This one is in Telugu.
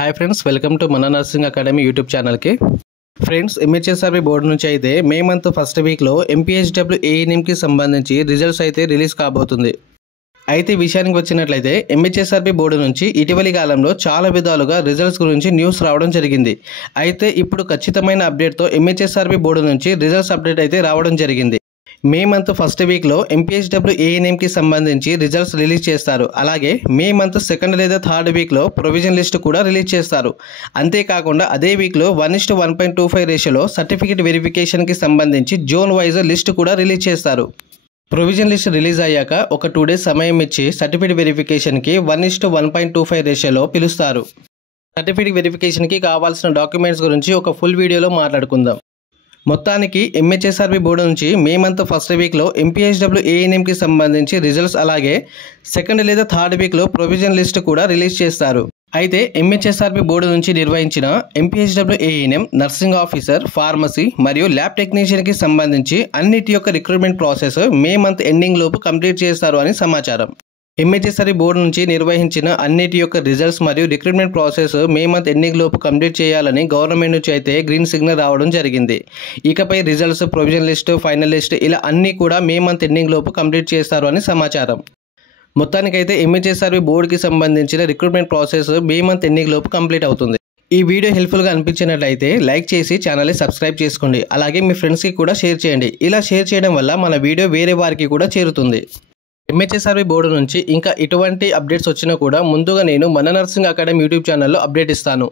హాయ్ ఫ్రెండ్స్, వెల్కమ్ టు మన నర్సింగ్ అకాడమీ యూట్యూబ్ ఛానల్కి. ఫ్రెండ్స్, ఎంహెచ్ఎస్ఆర్బీ బోర్డు నుంచి అయితే మే మంత్ ఫస్ట్ వీక్లో ఎంపీహెచ్డబ్ల్యూ ఏఎన్ఎంకి సంబంధించి రిజల్ట్స్ అయితే రిలీజ్ కాబోతుంది. అయితే విషయానికి వచ్చినట్లయితే ఎంహెచ్ఎస్ఆర్బీ బోర్డు నుంచి ఇటీవలి కాలంలో చాలా విధాలుగా రిజల్ట్స్ గురించి న్యూస్ రావడం జరిగింది. అయితే ఇప్పుడు ఖచ్చితమైన అప్డేట్తో ఎంహెచ్ఎస్ఆర్బీ బోర్డు నుంచి రిజల్ట్స్ అప్డేట్ అయితే రావడం జరిగింది. మే మంత్ ఫస్ట్ వీక్లో ఎంపీహెచ్డబ్ల్యూ ఏఎన్ఎంకి సంబంధించి రిజల్ట్స్ రిలీజ్ చేస్తారు. అలాగే మే మంత్ సెకండ్ లేదా థర్డ్ వీక్లో ప్రొవిజన్ లిస్ట్ కూడా రిలీజ్ చేస్తారు. అంతేకాకుండా అదే వీక్లో 1:1.25 రేషియోలో సర్టిఫికేట్ వెరిఫికేషన్కి సంబంధించి జోన్ వైజ్ లిస్ట్ కూడా రిలీజ్ చేస్తారు. ప్రొవిజన్ లిస్ట్ రిలీజ్ అయ్యాక ఒక 2 days సమయం ఇచ్చి సర్టిఫికేట్ వెరిఫికేషన్కి 1:1.25 రేషియోలో పిలుస్తారు. సర్టిఫికేట్ వెరిఫికేషన్కి కావాల్సిన డాక్యుమెంట్స్ గురించి ఒక ఫుల్ వీడియోలో మాట్లాడుకుందాం. మొత్తానికి ఎంహెచ్ఎస్ఆర్బీ బోర్డు నుంచి మే మంత్ ఫస్ట్ వీక్లో ఎంపీహెచ్డబ్ల్యూ ఏఎన్ఎంకి సంబంధించి రిజల్ట్స్, అలాగే సెకండ్ లేదా థర్డ్ వీక్లో ప్రొవిజన్ లిస్ట్ కూడా రిలీజ్ చేస్తారు. అయితే ఎంహెచ్ఎస్ఆర్బీ బోర్డు నుంచి నిర్వహించిన MPHW ANM, nursing officer, pharmacy మరియు ల్యాబ్ టెక్నీషియన్కి సంబంధించి అన్నిటి యొక్క recruitment process May month ending లోపు కంప్లీట్ చేస్తారు అని సమాచారం. ఎంహెచ్ఎస్ఆర్బీ బోర్డు నుంచి నిర్వహించిన అన్నిటి యొక్క రిజల్ట్స్ మరియు recruitment process May month ending లోపు కంప్లీట్ చేయాలని గవర్నమెంట్ నుంచి అయితే గ్రీన్ సిగ్నల్ రావడం జరిగింది. ఇకపై results, provision list, final list ఇలా అన్నీ కూడా మే మంత్ ఎండింగ్ లోపు కంప్లీట్ చేస్తారు అని సమాచారం. మొత్తానికైతే ఎంహెచ్ఎస్ఆర్బీ బోర్డుకి సంబంధించిన recruitment process May month ending లోపు కంప్లీట్ అవుతుంది. ఈ వీడియో హెల్ప్ఫుల్గా అనిపించినట్లయితే లైక్ చేసి ఛానల్ని సబ్స్క్రైబ్ చేసుకోండి. అలాగే మీ ఫ్రెండ్స్కి కూడా షేర్ చేయండి. ఇలా షేర్ చేయడం వల్ల మన వీడియో వేరే వారికి కూడా చేరుతుంది. ఎంహెచ్ఎస్ఆర్బీ బోర్డు నుంచి ఇంకా ఇటువంటి అప్డేట్స్ వచ్చినా కూడా ముందుగా నేను మన నర్సింగ్ అకాడమీ యూట్యూబ్ ఛానల్లో అప్డేట్ ఇస్తాను.